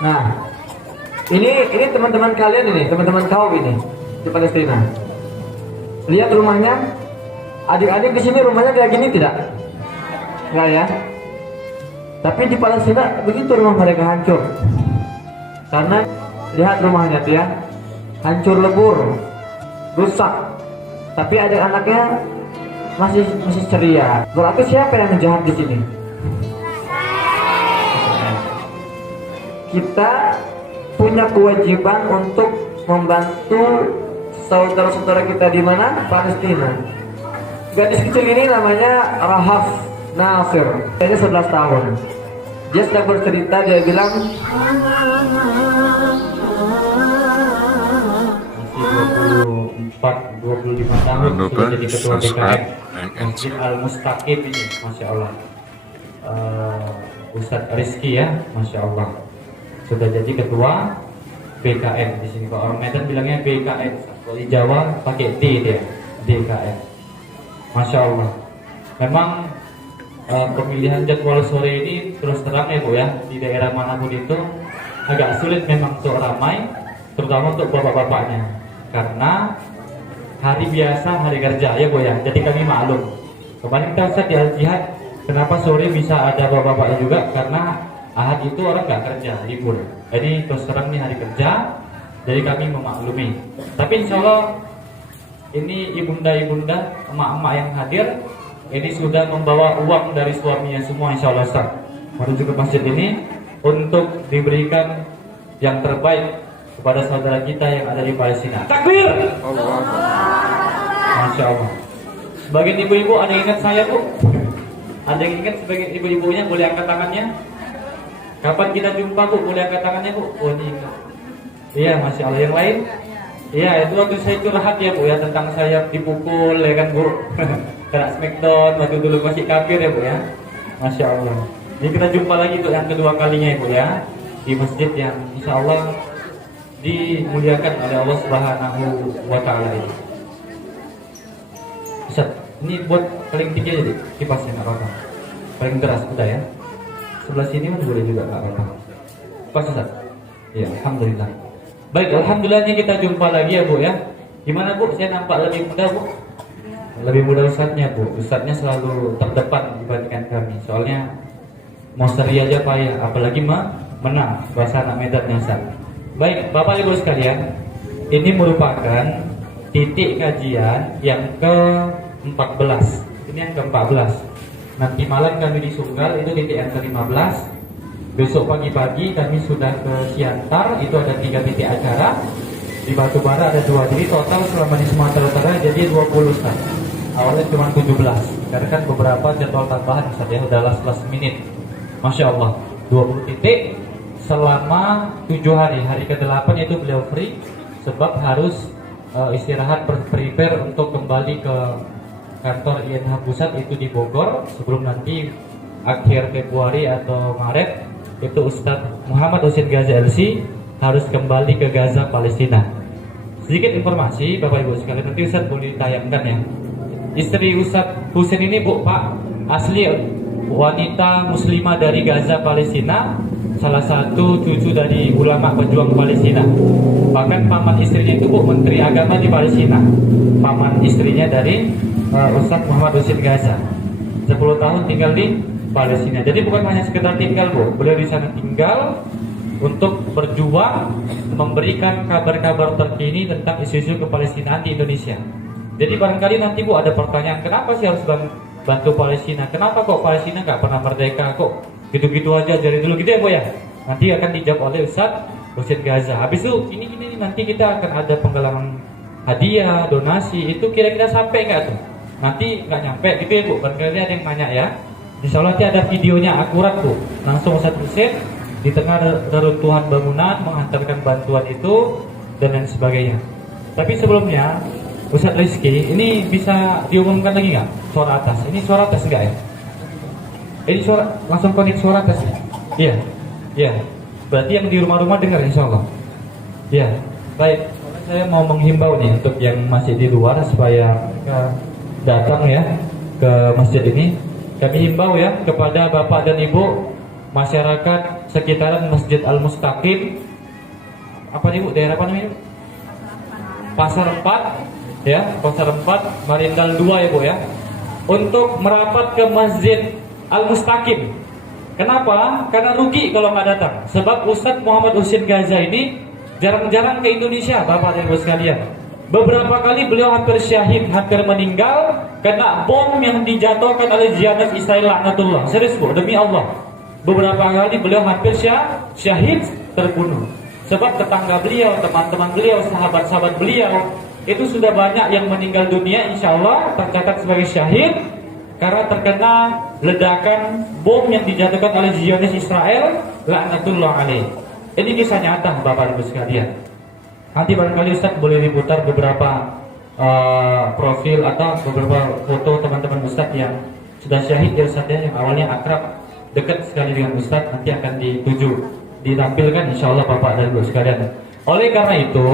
Nah, ini teman-teman kalian ini, teman-teman kau ini di Palestina. Lihat rumahnya, adik-adik di sini rumahnya kayak gini tidak? Enggak ya? Tapi di Palestina begitu rumah mereka hancur. Karena lihat rumahnya dia hancur lebur, rusak. Tapi adik-anaknya masih ceria. Berarti siapa yang jahat di sini? Kita punya kewajiban untuk membantu saudara-saudara kita di mana? Palestina. Gadis kecil ini namanya Rahaf Nasir, kayaknya 11 tahun. Dia sedang bercerita, dia bilang masih 25 tahun sudah jadi ketua BKM Al-Mustaqim ini, Masya Allah. Ustadz Rizky ya, Masya Allah, sudah jadi ketua BKM di sini. Kalau orang Medan bilangnya BKM, kalau di Jawa pakai D dia, DKM. Masya Allah. Memang pemilihan jadwal sore ini terus terang ya Bu ya, di daerah manapun itu agak sulit memang untuk ramai, terutama untuk bapak-bapaknya, karena hari biasa, hari kerja ya Bu ya. Jadi kami maklum. Kemarin kita Ustaz di Al-Jihad, kenapa sore bisa ada bapak-bapaknya juga? Karena Ahad itu orang nggak kerja, libur. Jadi terus terang nih hari kerja, jadi kami memaklumi. Tapi insya Allah ini ibunda-ibunda, emak-emak yang hadir ini sudah membawa uang dari suaminya semua, insya Allah Ustaz, menuju ke masjid ini untuk diberikan yang terbaik kepada saudara kita yang ada di Palestina. Takbir! Masya Allah. Sebagian ibu-ibu ada yang ingat saya Bu? Ada yang ingat sebagian ibu-ibunya? Boleh angkat tangannya? Kapan kita jumpa Bu? Boleh angkat tangannya Bu? Oh ini ingat. Iya, Masya Allah. Yang lain? Iya, itu waktu saya curhat ya Bu ya, tentang saya dipukul ya kan Bu. Kena smackdown waktu dulu masih kafir ya Bu ya. Masya Allah. Jadi kita jumpa lagi untuk yang kedua kalinya ya Bu ya, di masjid yang insya Allah dimuliakan oleh Allah Subhanahu wa Ta'ala ini. Ustaz, ini buat paling tinggi aja deh kipasnya, nggak apa-apa. Paling deras udah ya. Sebelah sini mana boleh juga, nggak apa-apa. Pas Ustaz? Ya, Alhamdulillah. Baik, Alhamdulillahnya kita jumpa lagi ya Bu ya. Gimana Bu? Saya nampak lebih muda Bu? Lebih muda Ustadznya Bu. Ustadznya selalu terdepan dibandingkan kami. Soalnya mau seri aja payah, apalagi menang bahasa anak Medan Ustaz. Baik, Bapak Ibu sekalian, ini merupakan titik kajian yang ke-14. Ini yang ke-14. Nanti malam kami di Sunggal, itu titik yang ke-15. Besok pagi-pagi kami sudah ke Siantar, itu ada 3 titik acara. Di Batubara ada 2, jadi total selama di Sumatera Utara jadi 20 Ustaz. Awalnya cuma 17, karena kan beberapa jadwal tambahan Ustaz ya, udah last minute. Masya Allah, 20 titik selama 7 hari. Hari ke-8 itu beliau free, sebab harus istirahat, prepare untuk kembali ke kantor INH Pusat itu di Bogor, sebelum nanti akhir Februari atau Maret itu Ustadz Muhammad Husin Gaza LC harus kembali ke Gaza, Palestina. Sedikit informasi Bapak Ibu sekalian, nanti Ustadz boleh ditayangkan ya. Istri Ustadz Husin ini Bu Pak, asli wanita muslimah dari Gaza, Palestina, salah satu cucu dari ulama pejuang Palestina. Bahkan paman istrinya itu Bu, Menteri Agama di Palestina. Paman istrinya dari Ustadz Muhammad Husin Gaza, 10 tahun tinggal di Palestina. Jadi bukan hanya sekedar tinggal Bu, beliau di sana tinggal untuk berjuang memberikan kabar-kabar terkini tentang isu-isu kepalestinaan di Indonesia. Jadi barangkali nanti Bu ada pertanyaan, kenapa sih harus bantu Palestina? Kenapa kok Palestina nggak pernah merdeka? Kok gitu-gitu aja dari dulu gitu ya Bu ya? Nanti akan dijawab oleh Ustadz Husin Gaza. Habis itu ini nanti kita akan ada penggalangan hadiah, donasi. Itu kira-kira sampai nggak tuh? Nanti nggak nyampe gitu ya Bu? Barangkali ada yang nanya ya. Insya Allah nanti ada videonya akurat Bu. Langsung Ustadz Husin di tengah reruntuhan bangunan menghantarkan bantuan itu dan lain sebagainya. Tapi sebelumnya Ustadz Rizky, ini bisa diumumkan lagi nggak suara atas? Ini suara atas nggak ya? Ini suara langsung connect suara atas ya? Iya, iya. Berarti yang di rumah-rumah dengar insya Allah. Iya, baik. Saya mau menghimbau nih untuk yang masih di luar supaya datang ya ke masjid ini. Kami himbau ya kepada Bapak dan Ibu masyarakat sekitaran Masjid Al-Mustaqim, apa nih Bu, daerah apa namanya? Pasar 4 ya, Pasar 4 Marindal 2 ya Bu ya, untuk merapat ke Masjid Al-Mustaqim. Kenapa? Karena rugi kalau nggak datang. Sebab Ustadz Muhammad Husin Gaza ini jarang-jarang ke Indonesia, Bapak dan Ibu sekalian. Beberapa kali beliau hampir syahid, hampir meninggal kena bom yang dijatuhkan oleh Zionis Israel laknatullah. Serius Bu, demi Allah. Beberapa kali beliau hampir syahid, terbunuh. Sebab tetangga beliau, teman-teman beliau, sahabat-sahabat beliau itu sudah banyak yang meninggal dunia, insya Allah tercatat sebagai syahid karena terkena ledakan bom yang dijatuhkan oleh Zionis Israel laknatullah alaih. Ini kisah nyata Bapak Ibu sekalian. Nanti barangkali Ustaz boleh diputar beberapa profil atau beberapa foto teman-teman Ustaz yang sudah syahid ya Ustaz ya, yang awalnya akrab dekat sekali dengan Ustaz, nanti akan ditampilkan insya Allah Bapak dan Ibu sekalian. Oleh karena itu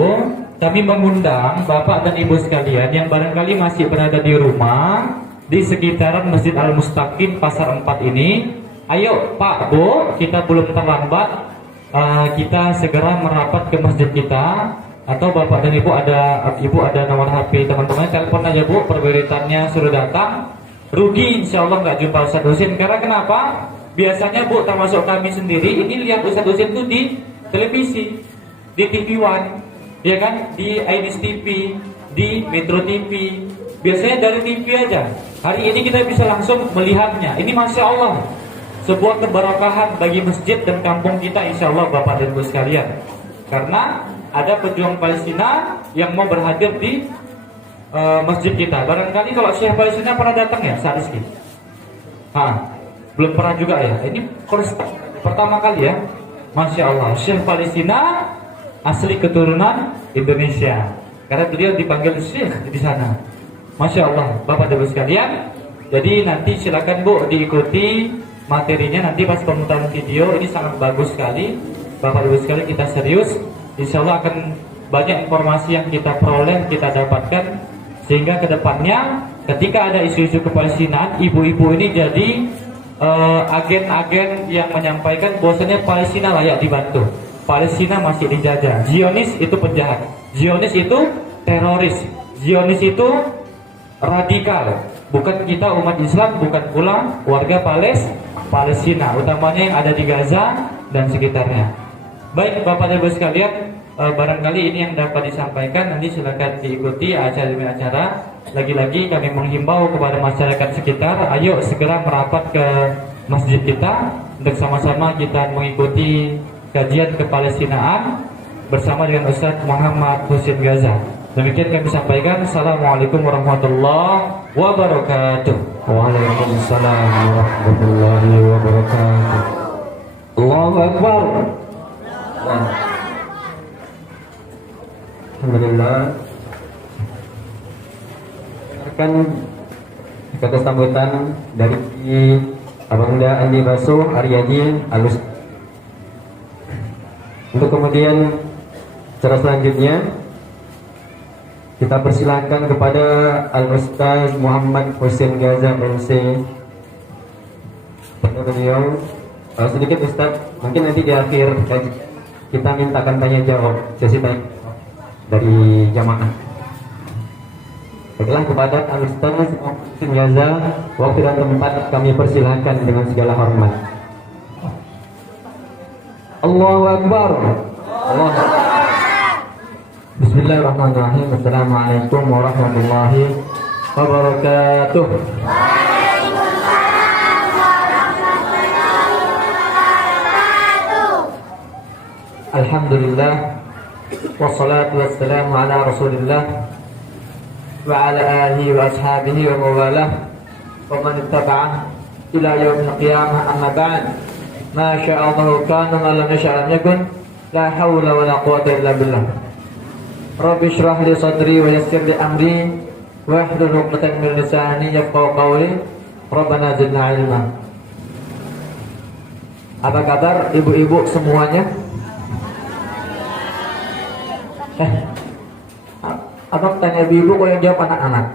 kami mengundang Bapak dan Ibu sekalian yang barangkali masih berada di rumah di sekitaran Masjid Al-Mustaqim Pasar 4 ini. Ayo Pak Bu, kita belum terlambat, kita segera merapat ke masjid kita. Atau Bapak dan Ibu ada nomor HP teman-teman, telepon aja Bu, perberitannya sudah datang. Rugi insya Allah nggak jumpa Ustadz Husin. Karena kenapa? Biasanya Bu, termasuk kami sendiri ini lihat Ustadz Husin itu di televisi, di TV One, ya kan, di IDIS TV, di Metro TV. Biasanya dari TV aja. Hari ini kita bisa langsung melihatnya. Ini Masya Allah, sebuah keberkahan bagi masjid dan kampung kita insya Allah Bapak dan Ibu sekalian. Karena ada pejuang Palestina yang mau berhadir di masjid kita. Barangkali kalau Syekh Palestina pernah datang ya saat ini? Belum pernah juga ya. Ini pertama kali ya. Masya Allah, Syekh Palestina asli keturunan Indonesia. Karena beliau dipanggil Syekh di sana. Masya Allah, Bapak dan Ibu sekalian. Jadi nanti silakan Bu diikuti materinya nanti pas pemutaran video. Ini sangat bagus sekali, Bapak dan Ibu sekalian, kita serius. Insya Allah akan banyak informasi yang kita peroleh, kita dapatkan, sehingga kedepannya ketika ada isu-isu kepalestinaan, ibu-ibu ini jadi agen-agen yang menyampaikan bahwasanya Palestina layak dibantu. Palestina masih dijajah. Zionis itu penjahat. Zionis itu teroris. Zionis itu radikal. Bukan kita umat Islam, bukan pula warga Palestina, utamanya yang ada di Gaza dan sekitarnya. Baik Bapak dan Ibu sekalian, barangkali ini yang dapat disampaikan. Nanti silakan diikuti acara demi acara. Lagi-lagi kami menghimbau kepada masyarakat sekitar, ayo segera merapat ke masjid kita untuk sama-sama kita mengikuti kajian kepalestinaan bersama dengan Ustadz Muhammad Husin Gaza. Demikian kami sampaikan. Assalamualaikum warahmatullahi wabarakatuh. Waalaikumsalam warahmatullahi wabarakatuh. Allahu Akbar. Alhamdulillah. Akan kata sambutan dari Abangda Andi Basuh Aryadi Alus. Untuk kemudian cara selanjutnya kita persilahkan kepada Al-Ustaz Muhammad Husin Gaza MC. Pada beliau sedikit Ustaz, mungkin nanti di akhir kita mintakan tanya jawab, sesi tanya dari jamaah. Baiklah, kepada Al-Ustaz Muhammad Husin Gaza, waktu dan tempat kami persilahkan dengan segala hormat. Allahu Akbar. Allah. Bismillahirrahmanirrahim. Assalamualaikum warahmatullahi wabarakatuh. Alhamdulillah, wassalatu wassalamu ala Rasulillah wa ala alihi wa ashabihi wa mawalah wa man ittaba'ah ila yaumil qiyamah. Amma ba'd. Ma sya'allahu kana wa lam yasha'an yakun. La hawla wa la quwwata illa billah. Rabbi shrah li sadri wa yassir li amri wa hlul 'uqdatam min lisani yafqahu qawli. Rabbana zidna ilma. Apa kabar ibu-ibu semuanya? Abang tanya ibu-ibu, kok yang jawab anak-anak?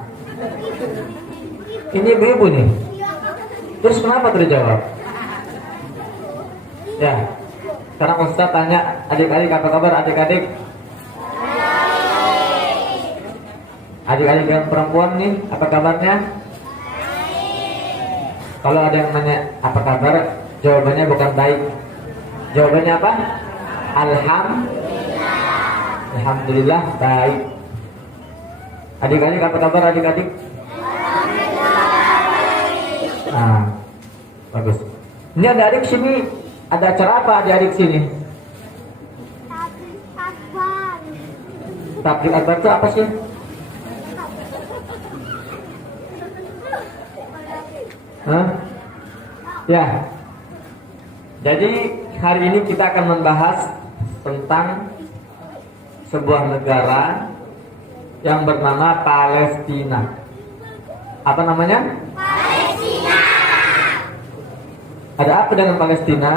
Ini ibu-ibu nih. Terus kenapa terjawab? Ya. Sekarang Ustaz tanya adik-adik, apa kabar adik-adik? Adik-adik yang perempuan nih, apa kabarnya? Kalau ada yang nanya apa kabar, jawabannya bukan baik. Jawabannya apa? Alhamdulillah baik. Adik-adik apa kabar adik-adik? Nah, bagus. Ini ada adik sini, ada acara apa adik-adik sini? Takbir akbar itu apa sih? Hah? Ya. Jadi hari ini kita akan membahas tentang sebuah negara yang bernama Palestina. Apa namanya? Palestina. Ada apa dengan Palestina?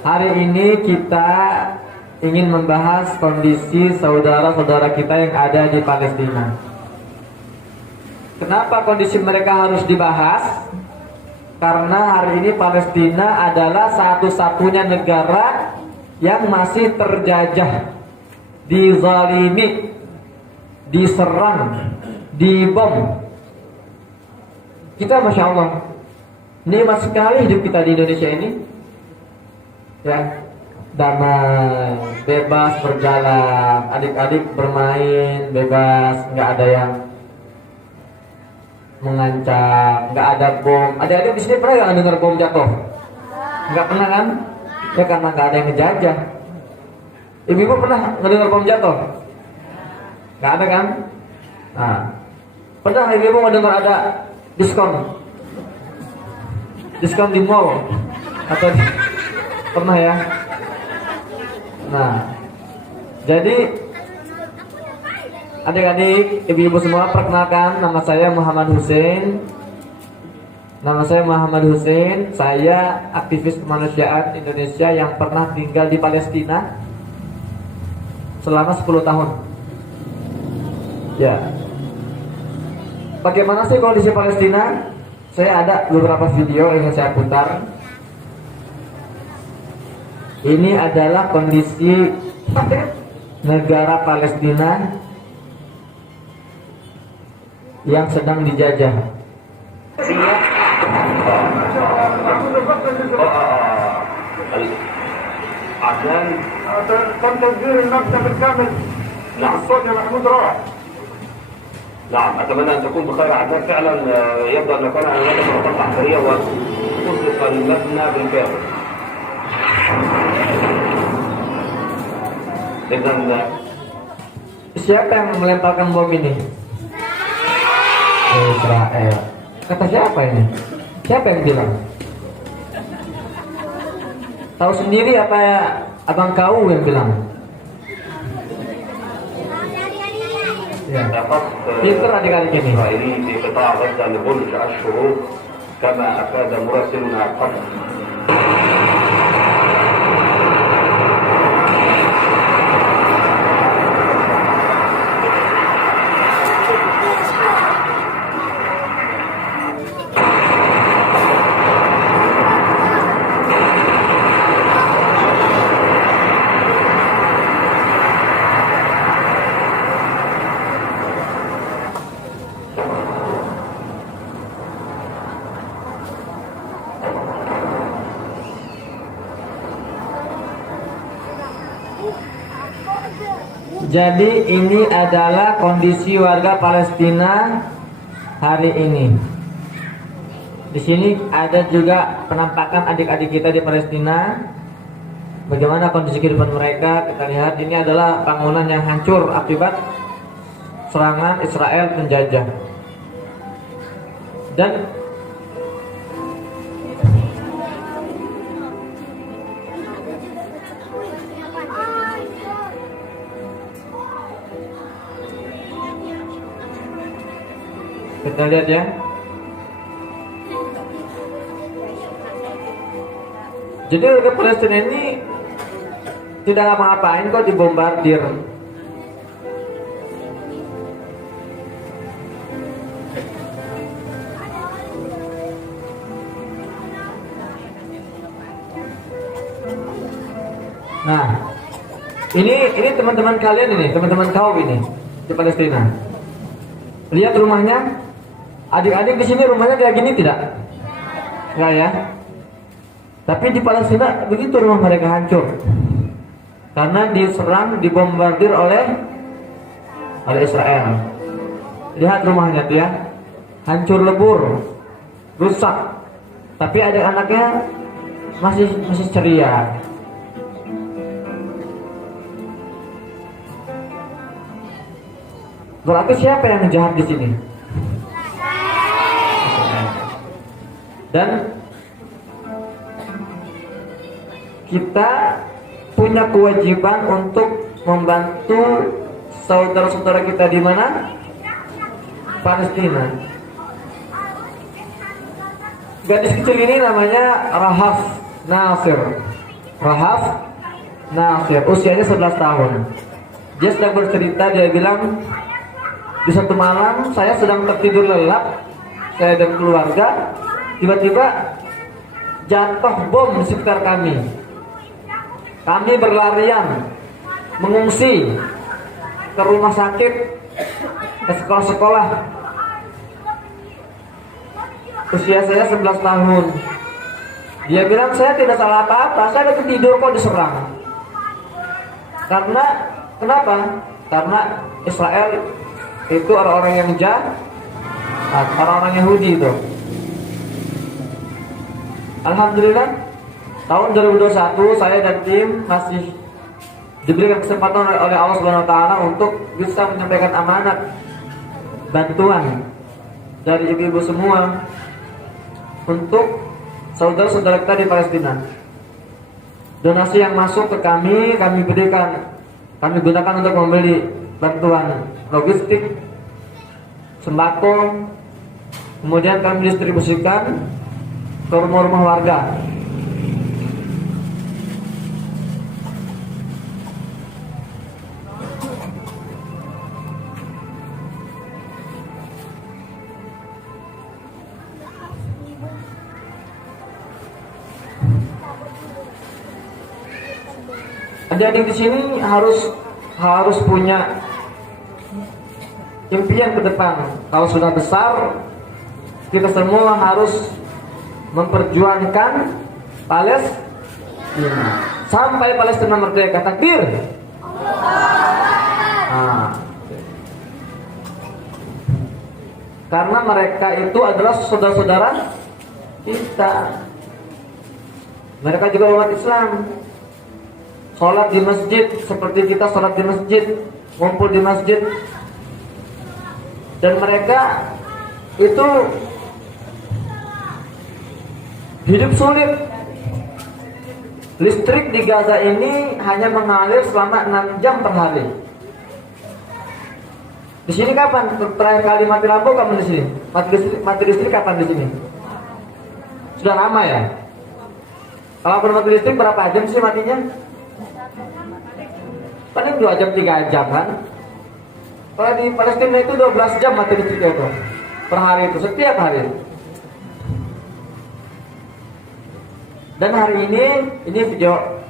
Hari ini kita ingin membahas kondisi saudara-saudara kita yang ada di Palestina. Kenapa kondisi mereka harus dibahas? Karena hari ini Palestina adalah satu-satunya negara yang masih terjajah, dizalimi, diserang, dibom. Kita Masya Allah, nikmat sekali hidup kita di Indonesia ini. Ya, damai, bebas berjalan, adik-adik bermain bebas, nggak ada yang mengancam, nggak ada bom. Adik-adik di sini pernah nggak dengar bom jatuh? Nggak pernah kan? Ya karena nggak ada yang ngejajah. Ibu-ibu pernah ngedengar bom jatuh? Nggak ada kan? Nah, pernah ibu-ibu ngedengar ada diskon? Diskon di mall atau pernah ya? Nah, jadi adik-adik, ibu-ibu semua, perkenalkan, nama saya Muhammad Hussein. Nama saya Muhammad Hussein. Saya aktivis kemanusiaan Indonesia yang pernah tinggal di Palestina selama 10 tahun. Ya. Bagaimana sih kondisi Palestina? Saya ada beberapa video yang saya putar. Ini adalah kondisi negara Palestina yang sedang dijajah. عشان تم تسجيل المكتب الكامل. نعم. الصوت يا محمود روح. نعم، اتمنى ان تكون بخير عدنان. فعلا يبدو ان كان هناك سرطان بحريه وتصدق المبنى بالكامل. اذا Siapa yang melemparkan bom ini? Israel. Kata siapa ini? Siapa yang bilang? Tahu sendiri apa ya, abang kau yang bilang? Ya. Pinter adik-adik ini. إسرائيلي في قطاع غزة لبلج الشروق كما أفاد مراسلنا قبل. Jadi ini adalah kondisi warga Palestina hari ini. Di sini ada juga penampakan adik-adik kita di Palestina. Bagaimana kondisi kehidupan mereka? Kita lihat ini adalah bangunan yang hancur akibat serangan Israel penjajah. Dan kita lihat ya. Jadi warga Palestina ini tidak ngapa-ngapain kok dibombardir. Nah, ini teman-teman kalian ini, teman-teman kau ini di Palestina. Lihat rumahnya, adik-adik di sini rumahnya kayak gini tidak? Enggak ya? Tapi di Palestina begitu rumah mereka hancur karena diserang, dibombardir oleh Israel. Lihat rumahnya tuh ya, hancur lebur, rusak. Tapi anak-anaknya masih ceria. Berarti siapa yang jahat di sini? Dan kita punya kewajiban untuk membantu saudara-saudara kita di mana? Palestina. Gadis kecil ini namanya Rahaf Nasir. Rahaf Nasir, usianya 11 tahun. Dia sedang bercerita, dia bilang, di satu malam saya sedang tertidur lelap, saya dan keluarga, tiba-tiba jatuh bom di sekitar kami. Kami berlarian, mengungsi ke rumah sakit, ke sekolah-sekolah. Usia saya 11 tahun. Dia bilang saya tidak salah apa-apa, saya lagi tidur kok diserang. Karena kenapa? Karena Israel itu orang-orang yang jahat, orang-orang Yahudi itu. Alhamdulillah, tahun 2021 saya dan tim masih diberikan kesempatan oleh Allah Subhanahu wa taala untuk bisa menyampaikan amanat bantuan dari ibu-ibu semua untuk saudara-saudara kita di Palestina. Donasi yang masuk ke kami berikan, kami gunakan untuk membeli bantuan logistik, sembako, kemudian kami distribusikan ke rumah-rumah warga. Adik-adik di sini harus punya impian ke depan. Kalau sudah besar, kita semua harus memperjuangkan Palestina sampai Palestina merdeka. Takbir. Nah, karena mereka itu adalah saudara-saudara kita. Mereka juga umat Islam. Sholat di masjid seperti kita sholat di masjid, ngumpul di masjid. Dan mereka itu hidup sulit. Listrik di Gaza ini hanya mengalir selama 6 jam per hari. Di sini kapan terakhir kali mati lampu kamu di sini? Mati listrik kapan di sini? Sudah lama ya? Kalau mati listrik berapa jam sih matinya? Paling 2 jam 3 jam kan? Kalau di Palestina itu 12 jam mati listrik itu per hari itu, setiap hari. Dan hari ini video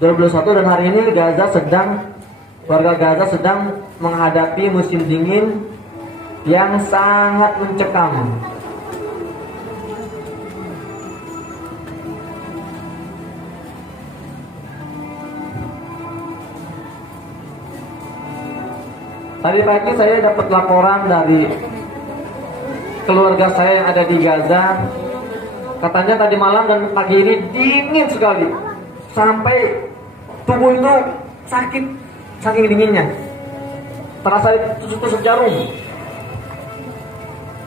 2021, dan hari ini warga Gaza sedang menghadapi musim dingin yang sangat mencekam. Tadi pagi saya dapat laporan dari keluarga saya yang ada di Gaza. Katanya tadi malam dan pagi ini dingin sekali, sampai tubuh itu sakit saking dinginnya, terasa tusuk-tusuk jarum.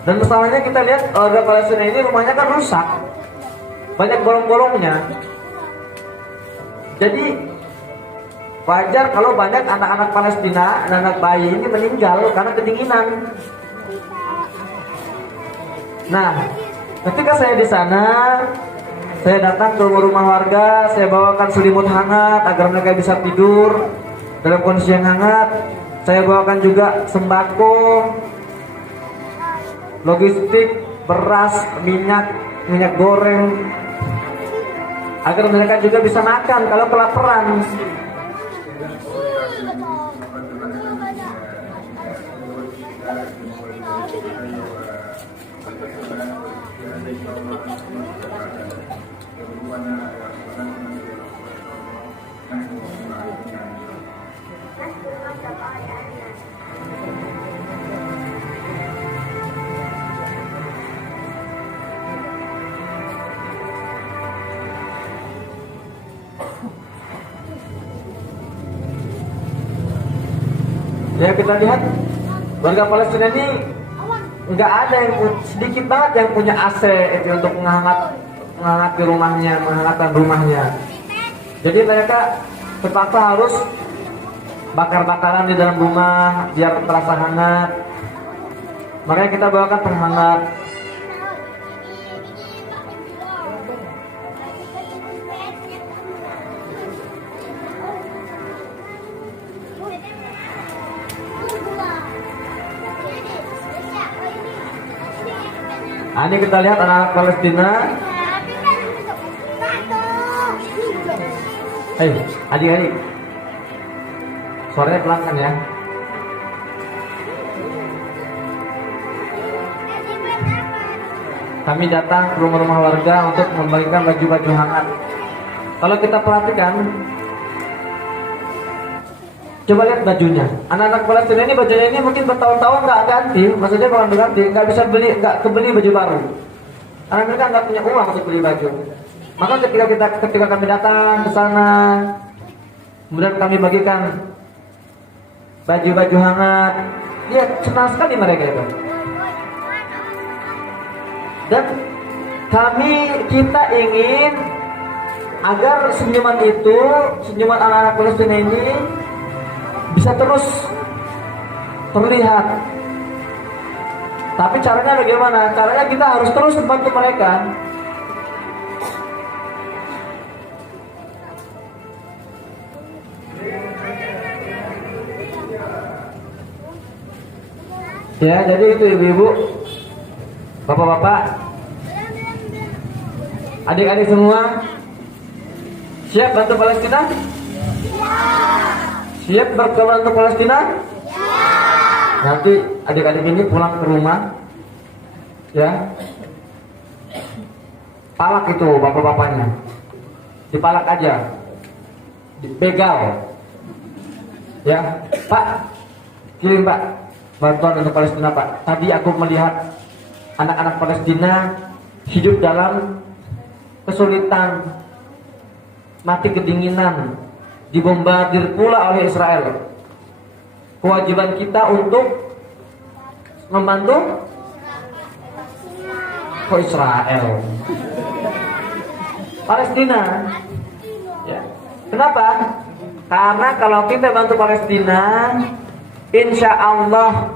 Dan masalahnya kita lihat warga Palestina ini rumahnya kan rusak, banyak bolong-bolongnya. Jadi wajar kalau banyak anak-anak Palestina, anak-anak bayi ini meninggal karena kedinginan. Nah, ketika saya di sana, saya datang ke rumah warga, saya bawakan selimut hangat agar mereka bisa tidur dalam kondisi yang hangat. Saya bawakan juga sembako, logistik, beras, minyak goreng. agar mereka juga bisa makan kalau kelaparan. Ya, kita lihat warga Palestina ini nggak ada yang sedikit banget yang punya AC itu untuk menghangat di rumahnya, menghangatkan rumahnya. Jadi mereka terpaksa harus bakar-bakaran di dalam rumah biar terasa hangat. Makanya kita bawakan penghangat. Nah, ini kita lihat anak-anak Palestina. Hei, adik-adik, suaranya pelan kan ya? Kami datang ke rumah-rumah warga untuk membagikan baju-baju hangat. Kalau kita perhatikan, coba lihat bajunya. Anak-anak Palestina ini bajunya ini mungkin bertahun-tahun nggak ganti, maksudnya bukan berganti, nggak bisa beli, nggak kebeli baju baru. Karena mereka nggak punya uang untuk beli baju. Maka ketika kami datang ke sana, kemudian kami bagikan baju-baju hangat, dia senang sekali mereka itu. Dan kita ingin agar senyuman itu, senyuman anak-anak Palestina ini bisa terus terlihat. Tapi caranya bagaimana? Caranya kita harus terus membantu mereka. Ya, jadi itu ibu-ibu, bapak-bapak, adik-adik semua, siap bantu Palestina? Siap berkawan untuk Palestina? Nanti adik-adik ini pulang ke rumah, ya, palak itu bapak-bapaknya, dipalak aja, dibegal, ya, Pak, kirim Pak bantuan untuk Palestina Pak. Tadi aku melihat anak-anak Palestina hidup dalam kesulitan, mati kedinginan, dibombardir pula oleh Israel. Kewajiban kita untuk membantu Israel, Palestina. Ya. Kenapa? Karena kalau kita bantu Palestina, insya Allah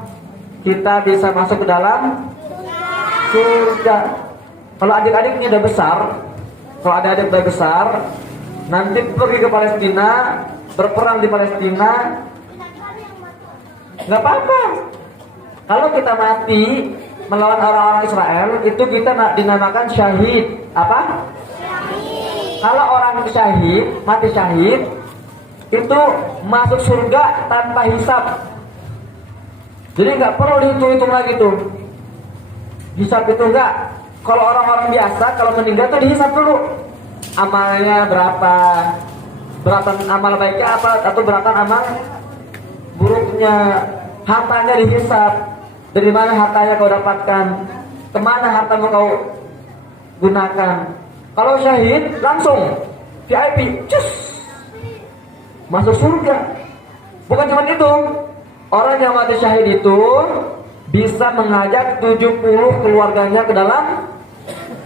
kita bisa masuk ke dalam surga. Kalau adik-adiknya udah besar, kalau adik-adik udah besar, nanti pergi ke Palestina, berperang di Palestina, nggak apa-apa. Kalau kita mati melawan orang-orang Israel, itu kita dinamakan syahid. Apa? Kalau orang syahid, mati syahid, itu masuk surga tanpa hisab. Jadi nggak perlu dihitung-hitung lagi tuh. Hisab itu enggak. Kalau orang-orang biasa, kalau meninggal tuh dihisab dulu. Amalnya berapa amal baiknya apa, atau berapa amal buruknya, hartanya dihisab. Dari mana hartanya kau dapatkan, kemana hartamu kau gunakan. Kalau syahid langsung VIP, cus, masuk surga. Bukan cuma itu, orang yang mati syahid itu bisa mengajak 70 keluarganya ke dalam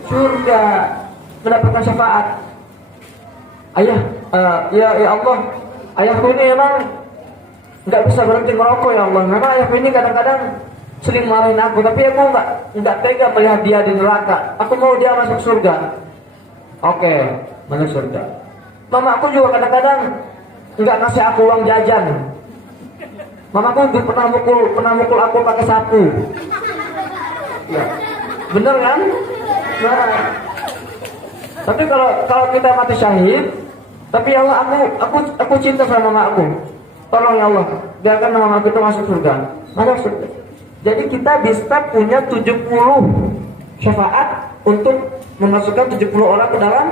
surga, mendapatkan syafaat. Ayah, ya Allah, ayahku ini emang nggak bisa berhenti merokok ya Allah. Memang ayahku ini kadang-kadang sering marahin aku, tapi aku nggak tega melihat dia di neraka. Aku mau dia masuk surga. Oke, masuk surga. Mama aku juga kadang-kadang nggak kasih aku uang jajan. Mama aku pernah mukul aku pakai sapu. Ya, bener kan? Nah, Tapi kalau kita mati syahid, tapi ya Allah aku cinta sama mamaku. Tolong ya Allah, biarkan mamaku itu masuk surga. Masuk surga. Jadi kita bisa punya 70 syafaat untuk memasukkan 70 orang ke dalam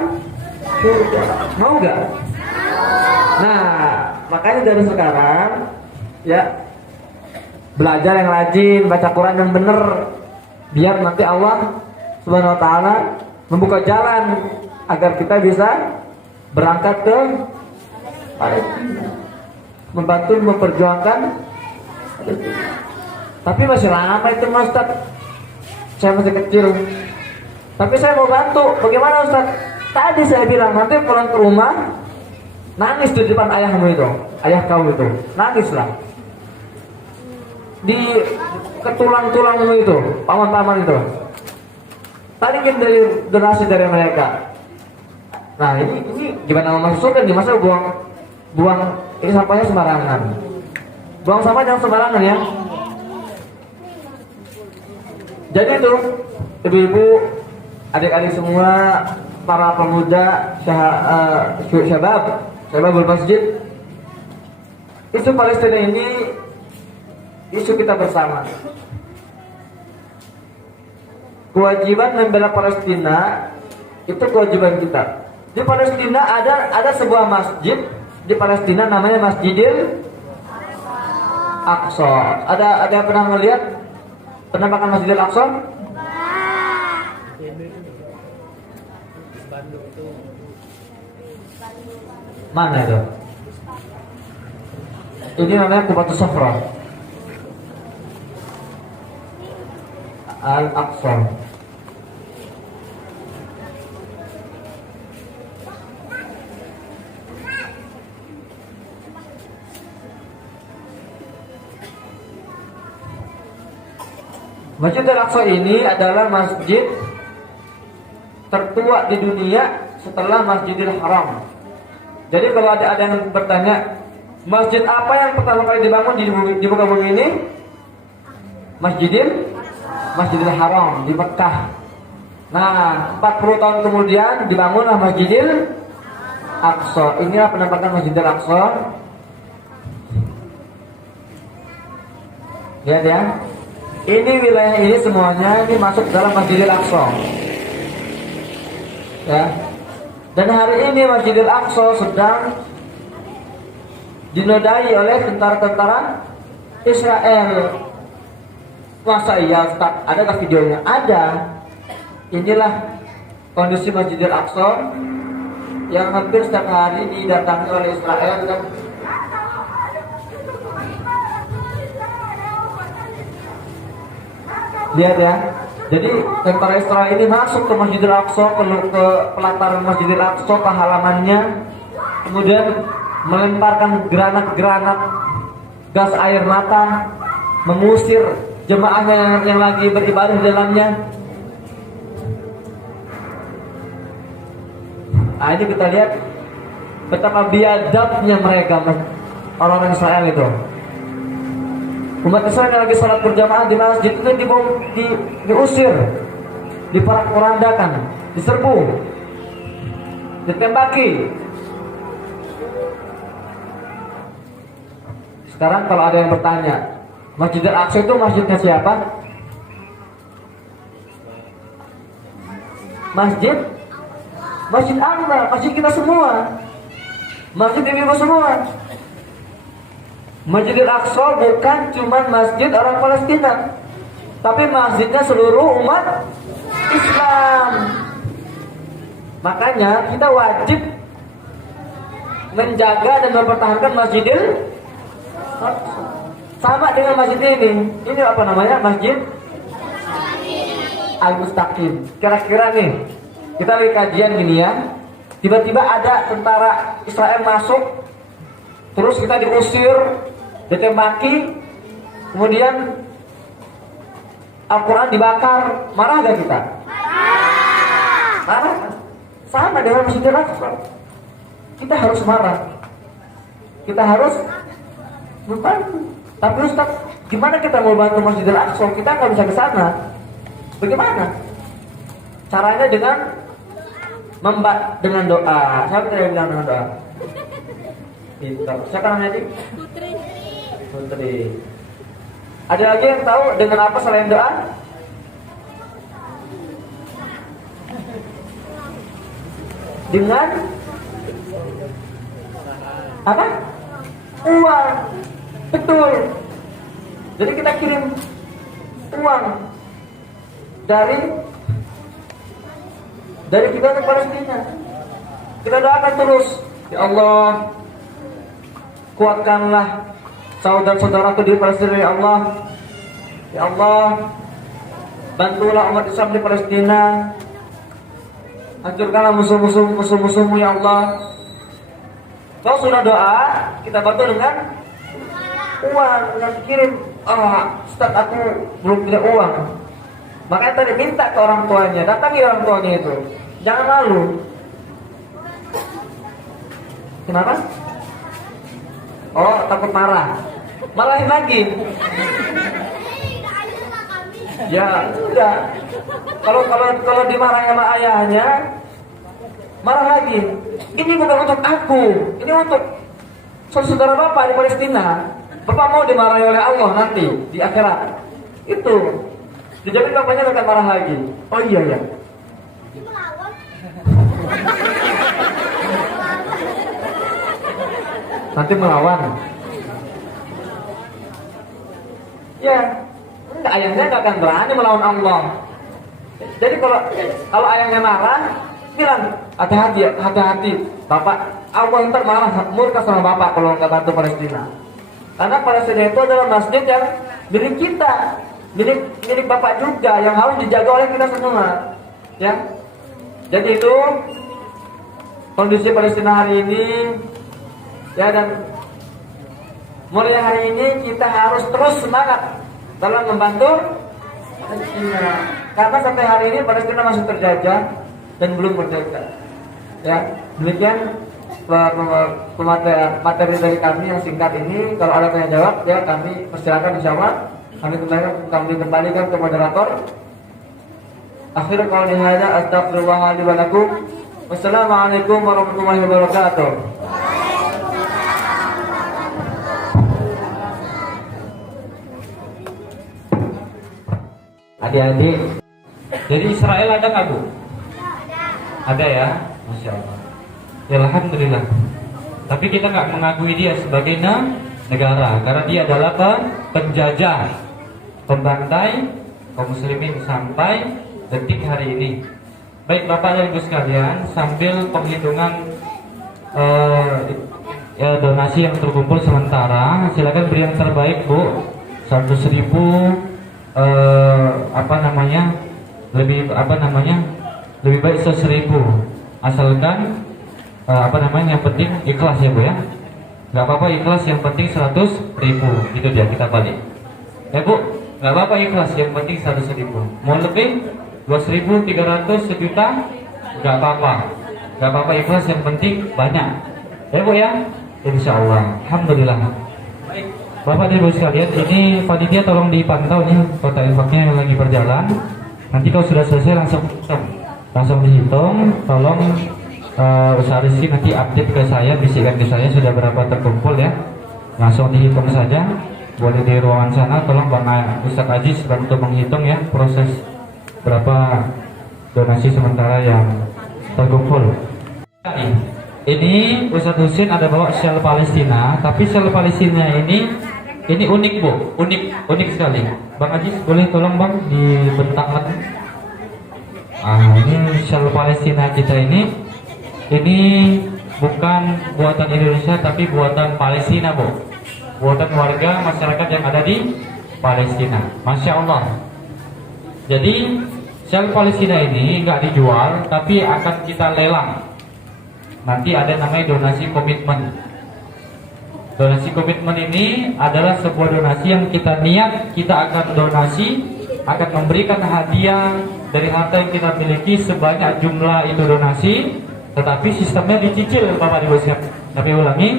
surga. Mau nggak? Nah, makanya dari sekarang ya belajar yang rajin, baca Quran yang benar, biar nanti Allah Subhanahu wa taala membuka jalan agar kita bisa berangkat ke Palestina, membantu memperjuangkan Palestina. Tapi masih lama itu Mas Ustaz. Saya masih kecil. Tapi saya mau bantu. Bagaimana Ustaz? Tadi saya bilang nanti pulang ke rumah nangis di depan ayahmu itu, ayah kamu itu, nangislah. Di ketulang-tulangmu itu, paman-paman itu. Tadi kan dari donasi dari mereka. Nah ini gimana mau masuk surga? Masa buang ini sampahnya sembarangan. Buang sampah jangan sembarangan ya. Jadi itu ibu-ibu, adik-adik semua, para pemuda, syababul masjid, isu Palestina ini isu kita bersama. Kewajiban membela Palestina itu kewajiban kita. Di Palestina ada sebuah masjid di Palestina namanya Masjidil Aqsa. Ada yang pernah melihat penampakan Masjidil Aqsa? Mana itu? Ini namanya Qubatus Safra Al-Aqsa. Masjid Al-Aqsa ini adalah masjid tertua di dunia setelah Masjidil Haram. Jadi kalau ada yang bertanya, masjid apa yang pertama kali dibangun di muka bumi ini? Masjidil Haram di Mekah. Nah, 40 tahun kemudian dibangunlah Masjidil Aqsa. Inilah penampakan Masjidil Aqsa. Lihat ya. Ini wilayah ini semuanya ini masuk dalam Masjidil Aqsa. Ya. Dan hari ini Masjidil Aqsa sedang dinodai oleh tentara-tentara Israel. Masa iya Ustaz? Adakah videonya? Ada. Inilah kondisi Masjidil Aqsa yang hampir setiap hari didatangi oleh Israel dan lihat ya. Jadi tentara Israel ini masuk ke Masjidil Aqsa, ke pelataran Masjidil Aqsa, ke halamannya, kemudian melemparkan granat-granat gas air mata, mengusir jemaahnya yang lagi beribadah di dalamnya. Nah ini kita lihat betapa biadabnya mereka, orang-orang Israel itu. Umat Islam yang lagi sholat berjamaah di masjid itu diusir, diporak-porandakan, diserbu, ditembaki. Sekarang kalau ada yang bertanya, Masjidil Aqsa itu masjidnya siapa? Masjid Anda, masjid kita semua, masjid ibu semua. Masjidil Aqsa bukan cuma masjid orang Palestina, tapi masjidnya seluruh umat Islam. Makanya kita wajib menjaga dan mempertahankan Masjidil Aqsa. Sama dengan masjid ini. Ini apa namanya? Masjid Al-Mustaqim. Kira-kira nih, kita lagi kajian gini ya, tiba-tiba ada tentara Israel masuk, terus kita diusir, ditembaki, kemudian Al-Quran dibakar, marah gak kita? Marah. Sama dengan Masjidil Aqsa. Kita harus marah, kita harus membantu. Tapi Ustaz, gimana kita mau bantu Masjidil Aqsa? Kita nggak bisa ke sana. Bagaimana? Caranya dengan dengan doa. Siapa yang bilang dengan doa? Pintar. Siapa namanya Dik? Putri. Ada lagi yang tahu dengan apa selain doa? Dengan apa? Uang. Betul. Jadi kita kirim uang dari kita ke Palestina. Kita doakan terus, ya Allah, kuatkanlah saudara-saudaraku di Palestina, ya Allah. Ya Allah, bantulah umat Islam di Palestina. Hancurkanlah musuh-musuhmu, ya Allah. Kalau sudah doa, kita bantu dengan uang, dengan kirim. Ustaz, aku belum punya uang. Makanya tadi minta ke orang tuanya, datangi orang tuanya itu. Jangan malu. Kenapa? Takut marah. Marahin lagi. Ya, sudah. Kalau dimarahin sama ayahnya, marah lagi. Ini bukan untuk aku, ini untuk saudara Bapak di Palestina. Bapak mau dimarahi oleh Allah nanti di akhirat. Itu. Dijamin bapaknya akan marah lagi. Oh iya ya. Nanti melawan. Ya, enggak, ayahnya enggak akan berani melawan Allah. Jadi kalau ayahnya marah, bilang hati-hati, Bapak. Allah ntar marah murka sama Bapak kalau nggak bantu Palestina. Karena Palestina itu adalah masjid yang milik kita, milik Bapak juga, yang harus dijaga oleh kita semua. Ya, jadi itu kondisi Palestina hari ini. Ya, dan mulai hari ini kita harus terus semangat dalam membantu Palestina. Karena sampai hari ini Palestina masih terjajah dan belum merdeka. Ya, demikian materi dari kami yang singkat ini. Kalau ada tanya jawab, ya kami persilakan insyaallah. Kami kembalikan ke moderator. Akhirul qauli hadza astaghfirullah li wa lakum. Wassalamualaikum warahmatullahi wabarakatuh. Adik-adik, jadi Israel ada nggak Bu? Ada ya, Masya Allah. Ya, Alhamdulillah. Tapi kita nggak mengakui dia sebagai negara, karena dia adalah penjajah, pembantai kaum muslimin sampai detik hari ini. Baik Bapak dan Ibu sekalian, sambil penghitungan donasi yang terkumpul sementara, silakan beri yang terbaik Bu. 100.000 lebih baik 100.000, asalkan yang penting ikhlas ya Bu ya. Nggak apa-apa ikhlas, yang penting 100.000, gitu dia, kita balik ya Bu. Nggak apa-apa ikhlas, yang penting 100.000. Mau lebih 2.000, 300, 1 juta, nggak apa-apa ikhlas, yang penting banyak ya Bu ya, insyaallah. Alhamdulillah. Baik Bapak dan Ibu sekalian, ini panitia tolong dipantau nih kotak infaknya yang lagi berjalan. Nanti kalau sudah selesai langsung dihitung. Tolong usaha Rizky nanti update ke saya, bisikan ke saya sudah berapa terkumpul ya. Langsung dihitung saja. Boleh di ruangan sana, tolong Bang Ustaz Aziz bantu menghitung ya proses berapa donasi sementara yang terkumpul. Ini Ustaz Husin ada bawa shell Palestina, tapi shell Palestina ini unik Bu, unik sekali. Bang Aziz boleh tolong Bang dibentangkan. Ini shell Palestina kita ini bukan buatan Indonesia tapi buatan Palestina Bu, buatan warga masyarakat yang ada di Palestina. Masya Allah. Jadi shell Palestina ini nggak dijual tapi akan kita lelang. Nanti ada namanya donasi komitmen. Donasi komitmen ini adalah sebuah donasi yang kita niat kita akan donasi, akan memberikan hadiah dari harta yang kita miliki sebanyak jumlah itu donasi, tetapi sistemnya dicicil Bapak Ibu sekalian. Tapi ulangi,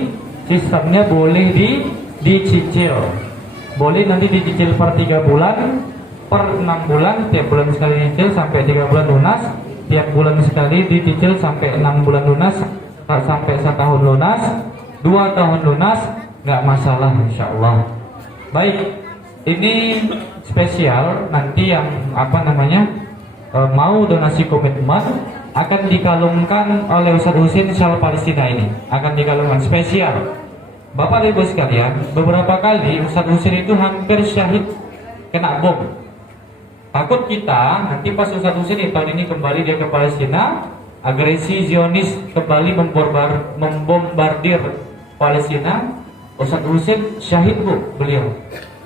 sistemnya boleh dicicil. Boleh nanti dicicil per 3 bulan, per 6 bulan, tiap bulan sekali nyicil sampai 3 bulan lunas, tiap bulan sekali dicicil sampai 6 bulan lunas, sampai 1 tahun lunas, 2 tahun lunas, nggak masalah insya Allah. Baik, ini spesial nanti yang mau donasi komitmen akan dikalungkan oleh Ustadz Husin Syal Palestina, ini akan dikalungkan spesial. Bapak Ibu sekalian, beberapa kali Ustadz Husin itu hampir syahid kena bom. Takut kita nanti pas Ustadz Husin tahun ini kembali dia ke Palestina, agresi Zionis kembali membombardir Palestina, Ustadz Husin syahid bu, beliau.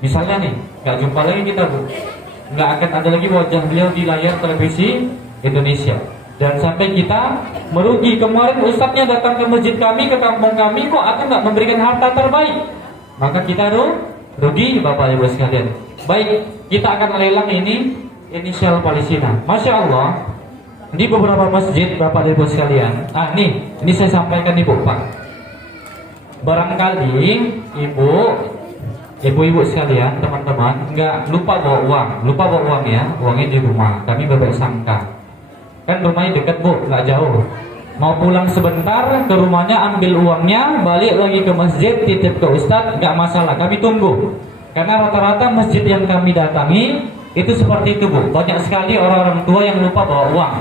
Misalnya nih, nggak jumpa lagi kita bu, nggak akan ada lagi wajah beliau di layar televisi Indonesia. Dan sampai kita merugi. Kemarin ustadznya datang ke masjid kami, ke kampung kami, kok aku nggak memberikan harta terbaik, maka kita rugi Bapak Ibu sekalian. Baik, kita akan lelang ini inisial Palestina. Masya Allah, di beberapa masjid Bapak Ibu sekalian. Ini saya sampaikan nih bu, Pak. Barangkali ibu-ibu sekalian, teman-teman, nggak lupa bawa uang ya, uangnya di rumah. Kami bebek sangka. Kan rumahnya dekat bu, nggak jauh. Mau pulang sebentar ke rumahnya, ambil uangnya, balik lagi ke masjid, titip ke ustadz, nggak masalah, kami tunggu. Karena rata-rata masjid yang kami datangi itu seperti itu bu. Banyak sekali orang-orang tua yang lupa bawa uang,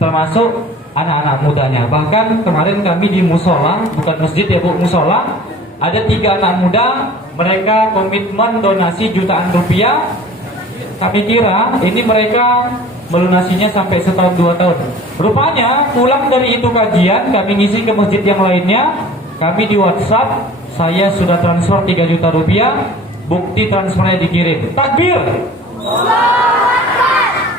termasuk anak-anak mudanya. Bahkan kemarin kami di musola, bukan masjid ya bu, musola, ada 3 anak muda, mereka komitmen donasi jutaan rupiah. Kami kira ini mereka melunasinya sampai 1-2 tahun. Rupanya pulang dari itu kajian, kami ngisi ke masjid yang lainnya, kami di WhatsApp, saya sudah transfer 3 juta rupiah, bukti transfernya dikirim. Takbir!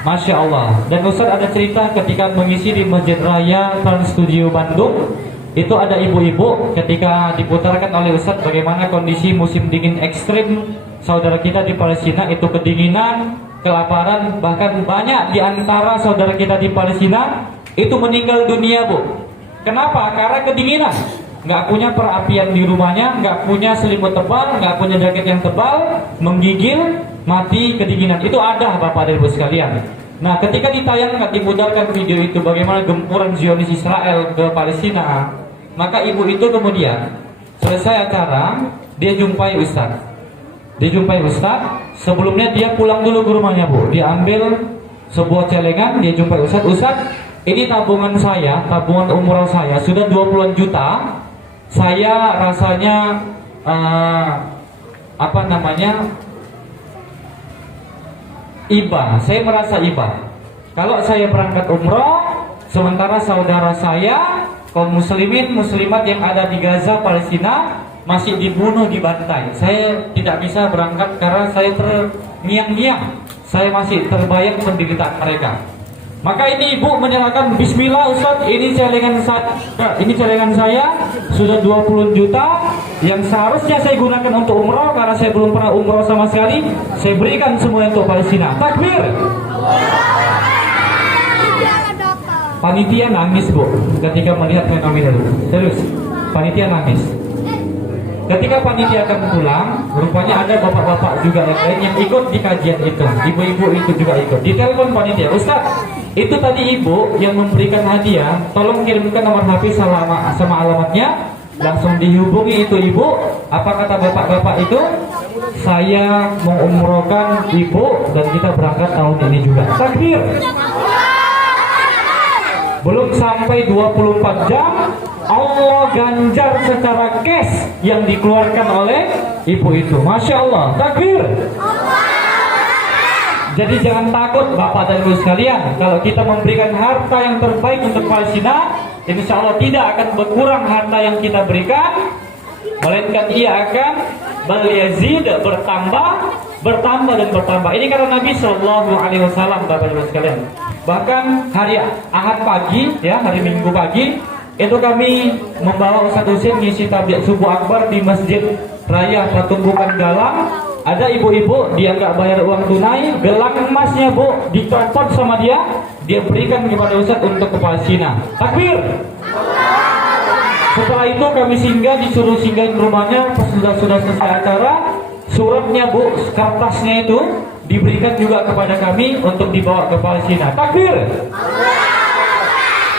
Masya Allah. Dan Ustaz ada cerita ketika mengisi di Masjid Raya Trans Studio Bandung, itu ada ibu-ibu ketika diputarkan oleh Ustaz bagaimana kondisi musim dingin ekstrim saudara kita di Palestina, itu kedinginan, kelaparan, bahkan banyak di antara saudara kita di Palestina itu meninggal dunia bu. Kenapa? Karena kedinginan, nggak punya perapian di rumahnya, nggak punya selimut tebal, nggak punya jaket yang tebal, menggigil, mati kedinginan. Itu ada Bapak dan Ibu sekalian. Nah, ketika ditayangkan, diputarkan video itu bagaimana gempuran Zionis Israel ke Palestina, maka ibu itu kemudian selesai acara, dia jumpai Ustaz. Sebelumnya dia pulang dulu ke rumahnya bu. Dia ambil sebuah celengan, dia jumpai Ustaz, ini tabungan saya, tabungan umroh saya sudah 20-an juta. Saya rasanya iba. Saya merasa iba kalau saya berangkat umroh, sementara saudara saya kaum muslimin muslimat yang ada di Gaza, Palestina masih dibunuh, dibantai. Saya tidak bisa berangkat karena saya terngiang-ngiang, saya masih terbayang penderitaan mereka. Maka ini ibu menyerahkan, bismillah Ustaz, ini celengan saya sudah 20 juta yang seharusnya saya gunakan untuk umroh, karena saya belum pernah umroh sama sekali, saya berikan semua untuk Palestina. Takbir. Panitia nangis bu ketika melihat fenomena itu. Terus panitia nangis. Ketika panitia akan pulang, rupanya ada bapak-bapak juga yang lain yang ikut di kajian itu. Ibu-ibu itu juga ikut. Ditelepon panitia, Ustaz, itu tadi ibu yang memberikan hadiah, tolong kirimkan nomor HP sama alamatnya. Langsung dihubungi itu ibu. Apa kata bapak-bapak itu? Saya mengumrohkan ibu dan kita berangkat tahun ini juga. Takbir. Belum sampai 24 jam, Allah ganjar secara cash yang dikeluarkan oleh ibu itu. Masya Allah. Takbir. Jadi jangan takut Bapak dan Ibu sekalian, kalau kita memberikan harta yang terbaik untuk Palestina, insya Allah tidak akan berkurang harta yang kita berikan, melainkan ia akan yazid, bertambah dan bertambah. Ini karena Nabi Shallallahu Alaihi Wasallam, Bapak dan Ibu sekalian. Bahkan hari Ahad pagi, ya hari Minggu pagi, itu kami membawa Ustadz Husin ngisi tabligh subuh akbar di Masjid Raya Patumbukan Galang. Ada ibu-ibu, dia nggak bayar uang tunai, gelang emasnya bu dicopot sama dia berikan kepada Ustadz untuk ke Palestina. Takbir. Setelah itu kami disuruh singgah ke rumahnya. Pas sudah selesai acara, suratnya bu, kertasnya itu diberikan juga kepada kami untuk dibawa ke Palestina. Takbir.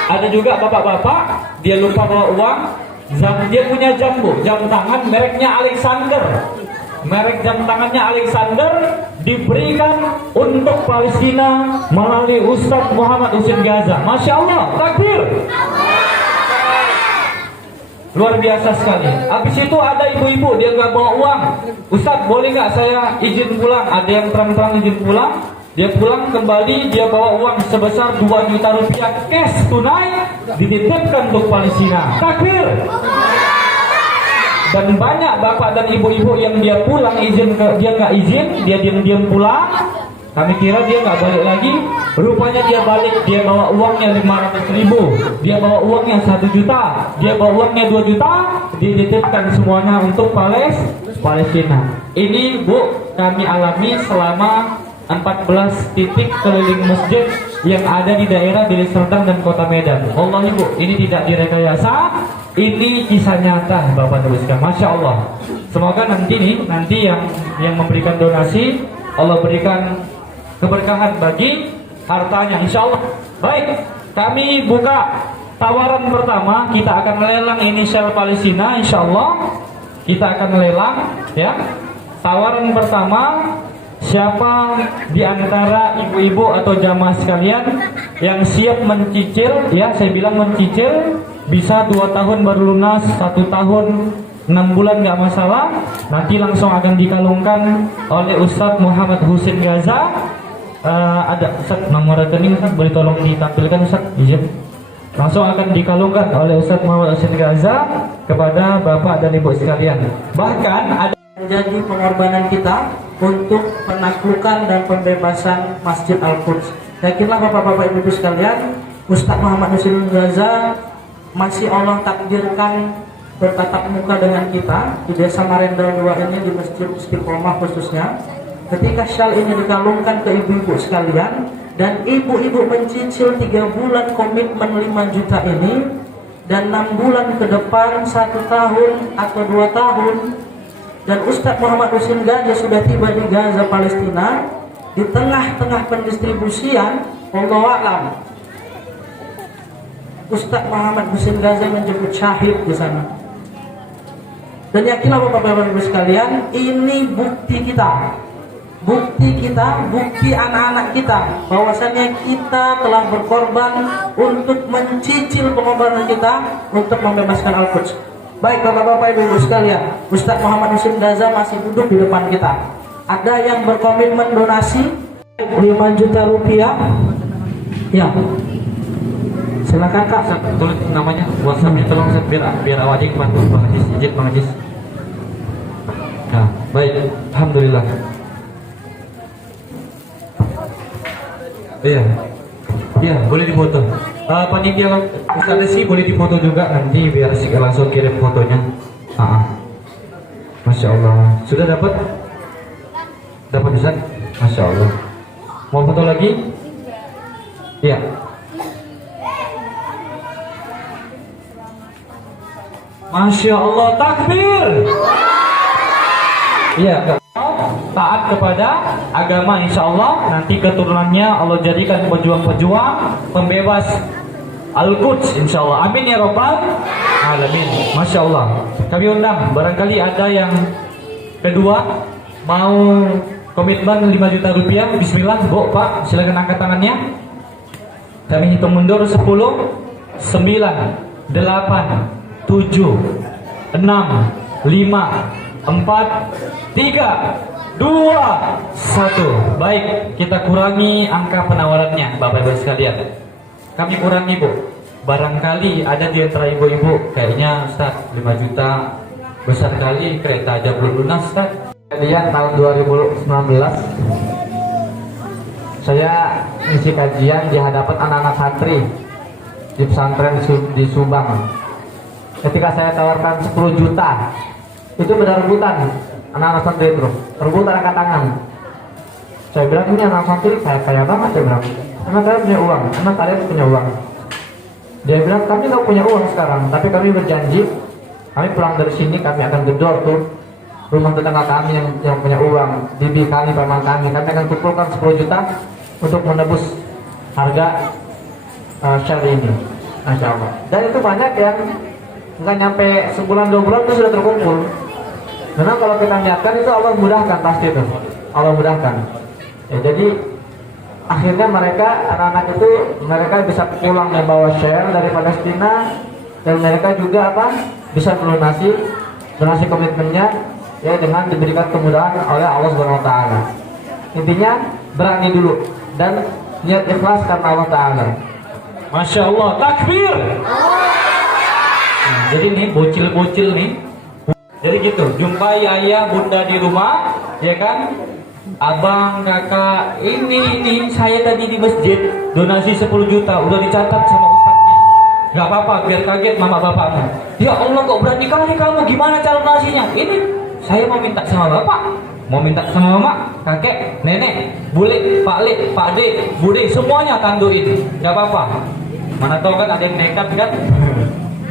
Ada juga bapak-bapak, dia lupa bawa uang, dia punya jam tangan mereknya Alexander. Merek jam tangannya Alexander diberikan untuk Palestina melalui Ustadz Muhammad Husin Gaza. Masya Allah, takbir. Luar biasa sekali. Habis itu ada ibu-ibu, dia nggak bawa uang. Ustadz, boleh nggak saya izin pulang? Ada yang terang-terang izin pulang. Dia pulang kembali, dia bawa uang sebesar 2 juta rupiah cash tunai, dititipkan untuk Palestina. Takbir. Dan banyak bapak dan ibu-ibu yang dia pulang dia nggak izin, dia diam-diam pulang. Kami kira dia nggak balik lagi, rupanya dia balik. Dia bawa uangnya 500.000, dia bawa uangnya 1 juta, dia bawa uangnya 2 juta, dititipkan semuanya untuk Palestina. Ini Bu, kami alami selama 14 titik keliling masjid yang ada di daerah Deli Serdang dan Kota Medan. Allah Ibu, ini tidak direkayasa, ini kisah nyata Bapak teruskan. Masya Allah. Semoga nanti yang memberikan donasi, Allah berikan keberkahan bagi hartanya, insya Allah. Baik, kami buka tawaran pertama. Kita akan lelang inisial Palestina, insya Allah. Kita akan lelang, ya. Tawaran pertama, siapa di antara ibu-ibu atau jamaah sekalian yang siap mencicil, ya saya bilang mencicil, bisa 2 tahun baru lunas, 1 tahun 6 bulan nggak masalah. Nanti langsung akan dikalungkan oleh Ustadz Muhammad Husin Gaza. Ada Ustadz nomor rekening, Ustadz boleh tolong ditampilkan Ustadz, izin. Langsung akan dikalungkan oleh Ustadz Muhammad Husin Gaza kepada bapak dan ibu sekalian. Bahkan ada menjadi pengorbanan kita untuk penaklukan dan pembebasan Masjid Al-Quds. Yakinlah bapak-bapak ibu sekalian, Ustadz Muhammad Husin Gaza masih Allah takdirkan bertatap muka dengan kita di Desa Marendal 2 ini, di Masjid Istiqomah khususnya. Ketika syal ini dikalungkan ke ibu-ibu sekalian, dan ibu-ibu mencicil 3 bulan komitmen 5 juta ini, dan 6 bulan ke depan 1 tahun atau 2 tahun, dan Ustadz Muhammad Husin Gaza sudah tiba di Gaza, Palestina, di tengah-tengah pendistribusian, wallahu a'lam, Ustadz Muhammad Husin Gaza menjemput syahid di sana. Dan yakinlah bapak-bapak ibu sekalian, ini bukti kita, bukti anak-anak kita, bahwasannya kita telah berkorban untuk mencicil pengorbanan kita untuk membebaskan Al-Quds. Baik bapak-bapak ibu sekalian, Ustadz Muhammad Husin Gaza masih duduk di depan kita. Ada yang berkomitmen donasi 5 juta rupiah. Ya, silakan Kak. tulis namanya, WhatsAppnya tolong biar awak aja bantu Bang Haji, izin Bang Haji. Nah, baik, alhamdulillah. Iya, iya, boleh difoto. Panitia Ustaz Desi boleh difoto juga nanti biar langsung kirim fotonya. Masya Allah. Sudah dapat? Dapat Ustaz? Masya Allah. Mau foto lagi? Iya. Masya Allah, takbir. Iya, taat kepada agama, insya Allah nanti keturunannya Allah jadikan pejuang-pejuang pembebas Al-Quds, insya Allah. Amin ya Rabbal Alamin. Masya Allah. Kami undang, barangkali ada yang kedua mau komitmen 5 juta rupiah. Bismillah, Bu, Pak, silakan angkat tangannya. Kami hitung mundur 10, 9, 8, 7, 6, 5, 4, 3, 2, 1. Baik, kita kurangi angka penawarannya, Bapak Ibu sekalian. Kami kurangi, Bu. Barangkali ada di antara ibu-ibu, kayaknya Ustaz 5 juta besar kali, kereta aja belum lunas, Ustaz. Kejadian tahun 2019, saya ngisi kajian di hadapan anak-anak santri di pesantren di Subang. Ketika saya tawarkan 10 juta, itu benar rebutan anak-anak santri itu, rebutan angkat tangan. Saya bilang, ini anak santri kaya banget, saya bilang, emang kalian punya uang? Emang kalian punya uang? Dia bilang, kami nggak punya uang sekarang, tapi kami berjanji, kami pulang dari sini kami akan gedor tuh rumah tetangga kami yang punya uang, bibi kami, paman kami akan kumpulkan 10 juta untuk menebus harga share ini. Masya Allah. Dan itu banyak yang nggak nyampe sebulan 2 bulan itu sudah terkumpul. Memang kalau kita niatkan itu Allah mudahkan pasti itu. Allah mudahkan. Ya, jadi akhirnya mereka anak-anak itu mereka bisa pulang membawa share dari Palestina dan mereka juga bisa melunasi komitmennya ya dengan diberikan kemudahan oleh Allah Subhanahu wa taala. Intinya berani dulu dan niat ikhlas karena Allah taala. Masya Allah, takbir. Nah, jadi nih bocil-bocil nih. Jadi gitu, jumpai ayah bunda di rumah, ya kan? Abang, kakak, ini saya tadi di masjid donasi 10 juta, udah dicatat sama ustadznya. Gak apa-apa, biar kaget mama bapaknya. Ya Allah, kok berani kali kamu, gimana cara donasinya? Ini saya mau minta sama bapak, mau minta sama mama, kakek, nenek, bule, pak le, pak de, bude, semuanya tanduin. Gak apa-apa. Mana tahu kan ada yang nekat kan?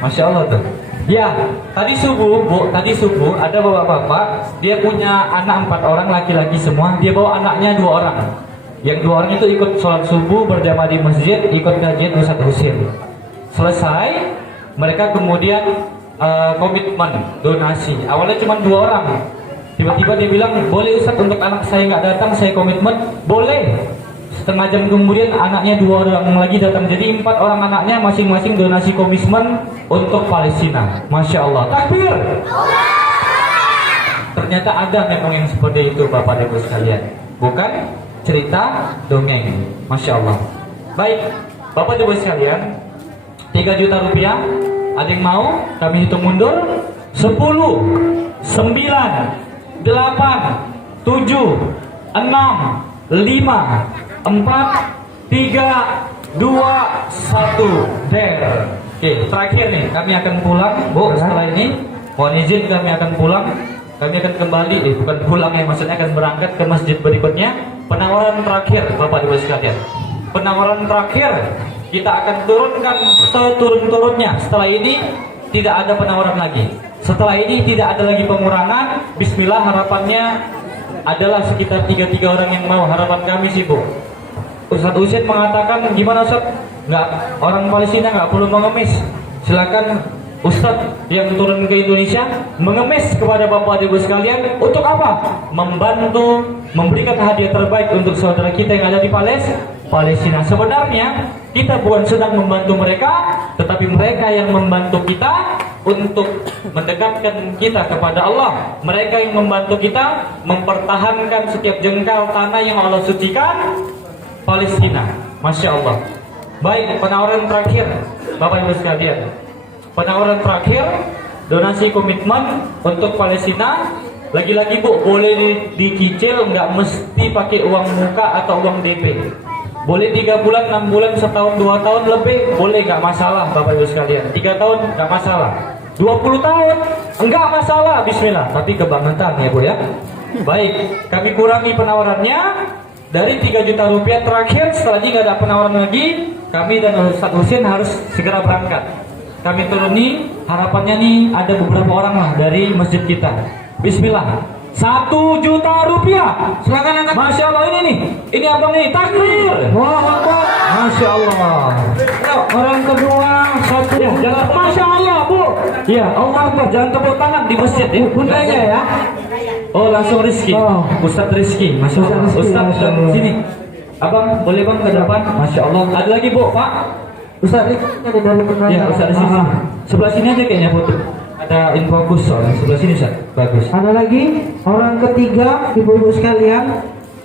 Masya Allah tuh. Ya, tadi subuh ada bapak-bapak, dia punya anak 4 orang laki-laki semua, dia bawa anaknya 2 orang. Yang 2 orang itu ikut sholat subuh berjamaah di masjid, ikut kajian Ustadz Husin. Selesai, mereka kemudian komitmen donasi. Awalnya cuma 2 orang. Tiba-tiba dia bilang, boleh Ustadz untuk anak saya nggak datang, saya komitmen. Boleh. Setengah jam kemudian anaknya 2 orang lagi datang. Jadi 4 orang anaknya masing-masing donasi komitmen untuk Palestina. Masya Allah. Takbir. Ternyata ada memang yang seperti itu Bapak Ibu sekalian. Bukan cerita dongeng. Masya Allah. Baik, Bapak Ibu sekalian, 3 juta rupiah. Ada yang mau? Kami hitung mundur. 10, 9, 8, 7, 6, 5, 4, 3, 2, 1, der. Oke, terakhir nih, kami akan pulang, Bu. Setelah ini, mohon izin kami akan pulang. Kami akan kembali, bukan pulang ya, maksudnya akan berangkat ke masjid berikutnya. Penawaran terakhir, Bapak Ibu sekalian. Penawaran terakhir, kita akan turunkan seturun-turunnya. Setelah ini, tidak ada penawaran lagi. Setelah ini, tidak ada lagi pengurangan. Bismillah, harapannya adalah sekitar 3 orang yang mau. Harapan kami sih, Bu. Ustadz Husin mengatakan, gimana Ustadz? Orang Palestina nggak perlu mengemis. Silakan Ustadz yang turun ke Indonesia mengemis kepada Bapak Ibu sekalian. Untuk apa? Membantu, memberikan hadiah terbaik untuk saudara kita yang ada di Palestina. Sebenarnya kita bukan sedang membantu mereka, tetapi mereka yang membantu kita untuk mendekatkan kita kepada Allah. Mereka yang membantu kita mempertahankan setiap jengkal tanah yang Allah sucikan, Palestina. Masya Allah. Baik, penawaran terakhir Bapak Ibu sekalian. Penawaran terakhir, donasi komitmen untuk Palestina. Lagi-lagi Bu, boleh dicicil, nggak mesti pakai uang muka atau uang DP. Boleh 3 bulan, 6 bulan, setahun, 2 tahun lebih, boleh, nggak masalah Bapak Ibu sekalian. 3 tahun nggak masalah. 20 tahun enggak masalah, bismillah. Tapi kebangetan ya Bu ya. Baik, kami kurangi penawarannya dari 3 juta rupiah terakhir. Setelah ini nggak ada penawaran lagi, kami dan Ustadz Husin harus segera berangkat. Kami turuni, harapannya nih ada beberapa orang lah dari masjid kita. Bismillah. 1 juta rupiah. Silakan angkat. Masya Allah, ini abang nih, takbir. Wah, Akbar. Masya Allah. Orang kedua 1 ya, jangan. Masya Allah, Bu. Ya, Allah Akbar. Jangan tepuk tangan di masjid ya. Bundanya ya. Oh, langsung Rizky. Ustadz Rizky. Masya Allah. Ustadz dan sini. Abang, boleh Bang ke depan? Masya Allah. Ada lagi Bu, Pak. Ustadz Rizky ada dari tengah. Ya, Ustadz Rizky. Sebelah sini aja kayaknya foto. Ada infokus soalnya. Sebelah sini Ustaz. Bagus. Ada lagi orang ketiga, ibu-ibu sekalian,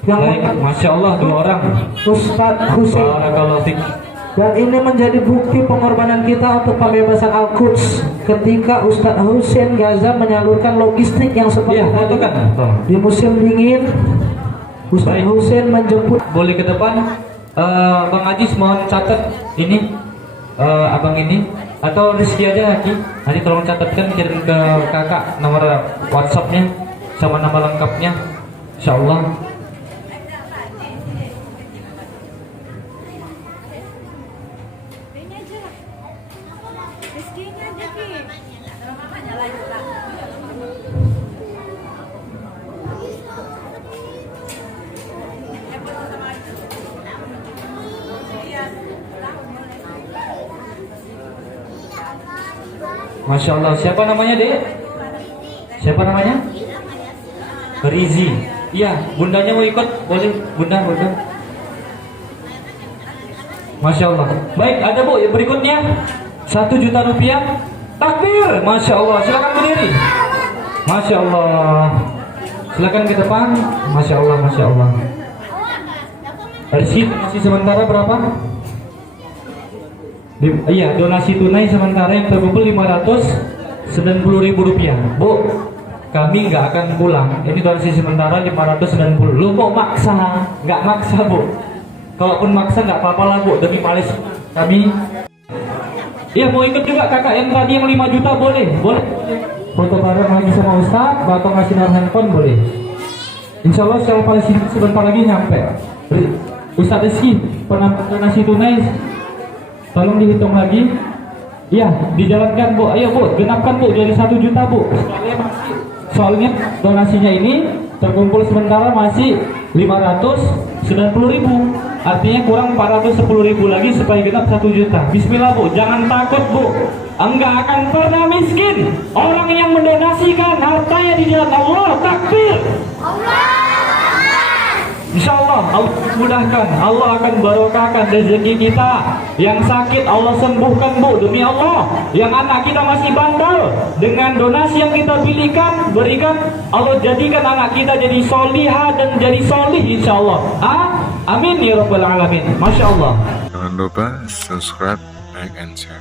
yang baik, Masya Allah, 2 orang. Ustadz Husin. Barakallahu fiik. Dan ini menjadi bukti pengorbanan kita untuk pembebasan Al-Quds ketika Ustadz Husin Gaza menyalurkan logistik yang seperti itu kan di musim dingin. Ustadz Husin menjemput. Boleh ke depan. Bang Ajis mohon catat ini abang ini atau Rizky aja Ki. Nanti tolong catatkan, kirim ke kakak nomor WhatsAppnya sama nama lengkapnya, insyaallah. Masya Allah. Siapa namanya, Dek? Siapa namanya? Rizi. Iya, bundanya mau ikut? Boleh, bunda. Masya Allah. Baik, ada Bu yang berikutnya 1 juta rupiah. Takbir, Masya Allah. Silakan berdiri. Masya Allah. Silakan ke depan. Masya Allah, Masya Allah. Donasi sementara berapa? Iya, donasi tunai sementara yang terkumpul 590.000 rupiah. Bu, kami nggak akan pulang. Ini donasi sementara 590. Lu kok maksa? Nggak maksa, Bu. Kalaupun maksa nggak apa-apa lah, Bu. Demi Malaysia kami. Iya, mau ikut juga kakak yang tadi yang 5 juta boleh? Boleh. Foto bareng lagi sama Ustaz, atau ngasih nomor handphone boleh. Insya Allah secara Palestina sebentar lagi nyampe. Ustaz Rizky, penambahan donasi tunai tolong dihitung lagi. Iya, dijalankan Bu. Ayo Bu, genapkan Bu jadi 1 juta Bu. Soalnya donasinya ini terkumpul sementara masih 590.000. Artinya kurang 410.000 lagi supaya genap 1 juta. Bismillah Bu, jangan takut Bu. Enggak akan pernah miskin orang yang mendonasikan hartanya di jalan Allah. Takbir. Insya Allah Allah mudahkan, Allah akan barokahkan rezeki kita. Yang sakit Allah sembuhkan Bu, demi Allah. Yang anak kita masih bandel, dengan donasi yang kita berikan Allah jadikan anak kita jadi solihah dan jadi solih insya Allah. Amin ya rabbal alamin. Masya Allah. Jangan lupa subscribe, like, and share.